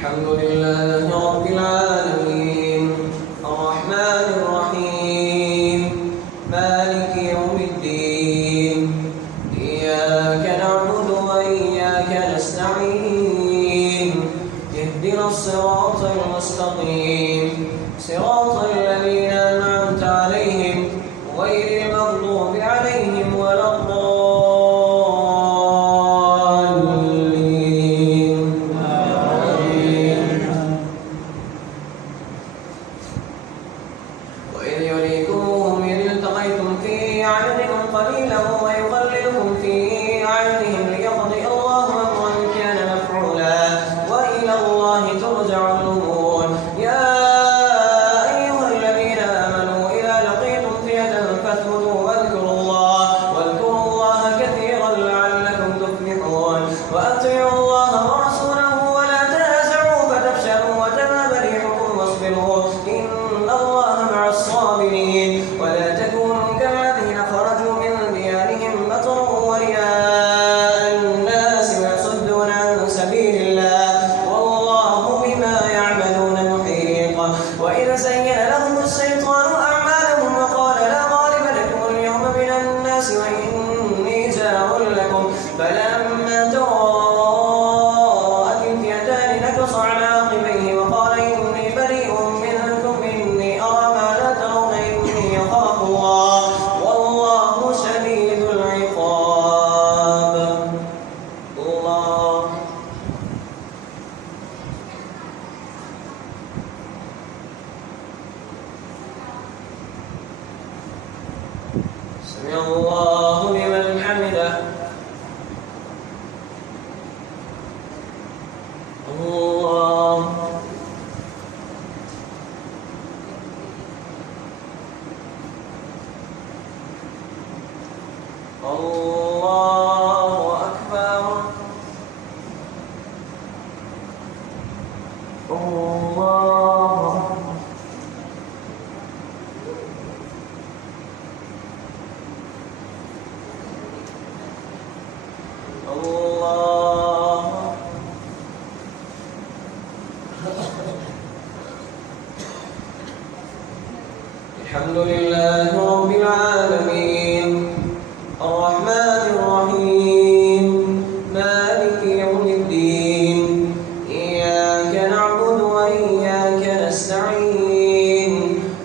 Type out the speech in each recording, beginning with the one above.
الحمد لله رب العالمين الرحمن الرحيم مالك يوم الدين إياك نعبد وإياك نستعين اهدنا الصراط المستقيم صراط الذين أنعمت عليهم غير المغضوب عليهم ولا الضالين وإذ يريكمهم إذ التقيتم في أعينكم قليلا ويقللكم في أعينهم ليقضي الله أمرا كان مفعولا وإلى الله ترجع الأمور يا أيها الذين آمنوا إذا لقيتم فئة فاثبتوا واذكروا الله كثيرا لعلكم تفلحون وأطيعوا الله ورسوله ولا تنازعوا فتفشلوا وتذهب ريحكم واصبروا إن الله مع الصابرين ولا تكونوا كالذين خرجوا من ديارهم بطرا ورئاء الناس ويصدون عن سبيل الله والله بما يعملون محيط وإذا زين لهم الشيطان أعمالهم وقال لا غالب لكم اليوم من الناس وإني جار لكم فلما تراءت الفئتان نكص على عقبيه وقال إني بريء منكم إني أرى ما لا ترون إني أخاف الله والله شديد العقاب الله سمع الله لمن حمده الله الله أكبر الله الله الحمد لله رب العالمين الرحمن الرحيم مالك يوم الدين إياك نعبد وإياك نستعين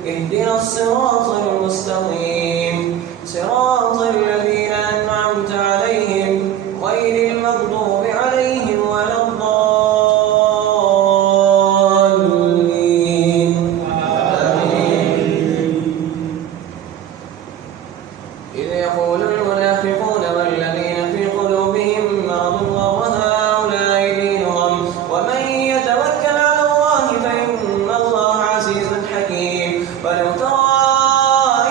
اهدنا الصراط المستقيم صراط الذين أنعمت عليهم غير المغضوب عليهم ولا الضالين إذ يقول المنافقون والذين في قلوبهم مرض غر هؤلاء دينهم ومن يتوكل على الله فإن الله عزيز حكيم ولو ترى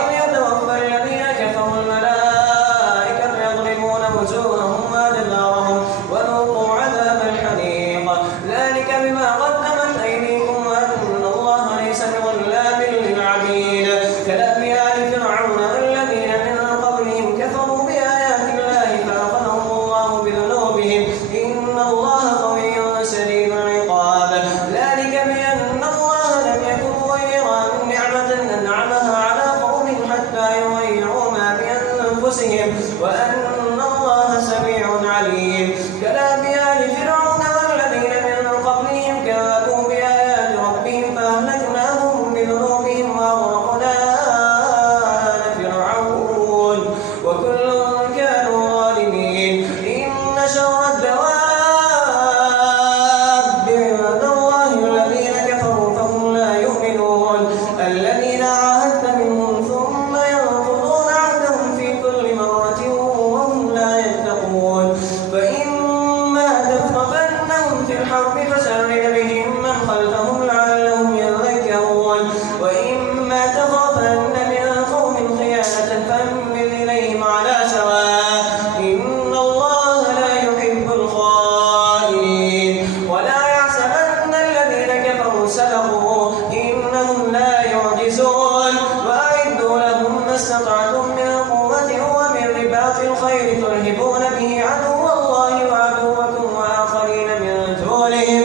إذ يتوفى الذين كفروا الملائكة يضربون وجوههم وأدبارهم وذوقوا عذاب الحريق ذلك بما قدمت أيديكم وأن الله ليس بظلام للعبيد كدأب آل فرعون والذين من قبلهم كفروا بآيات الله فأخذهم الله بذنوبهم إن الله قوي شديد العقاب ذلك بأن الله لم يكن مغيرا نعمة أنعمها على قوم حتى يغيروا ما بأنفسهم وأن الله سميع عليم كدأب آل فرعون والذين من قبلهم كذبوا بآيات ربهم فأهلكناهم بذنوبهم وأغرقنا آل فرعون وكل كانوا ظالمين إن شر الدواب عند الله الذين كفروا فهم لا يؤمنون الذين عاهدت منهم ثم ينقضون عهدهم في كل مرة وهم لا يتقون فإما تثقفنهم في الحرب فشرد بهم من خلفهم لعلهم يذكرون وإما تخافن من قوم خيانة فانبذ إليهم على سواء إن الله لا يحب الخائنين ولا يحسبن الذين كفروا سبقوا إنهم لا يعجزون وأعدوا لهم ما استطعتم من قوة ومن رباط الخير ترهبون به عدو الله وعدوكم وآخرين من دونهم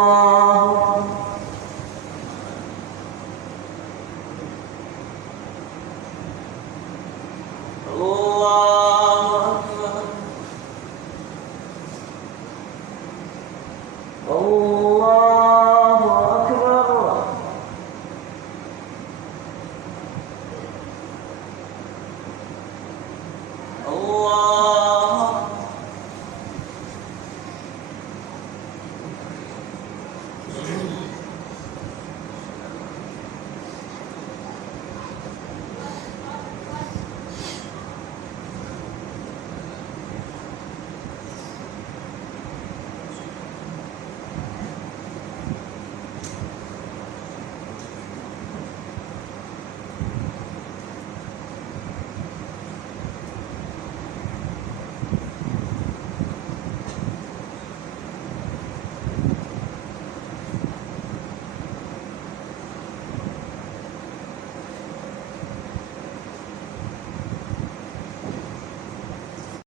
الله. الله أكبر.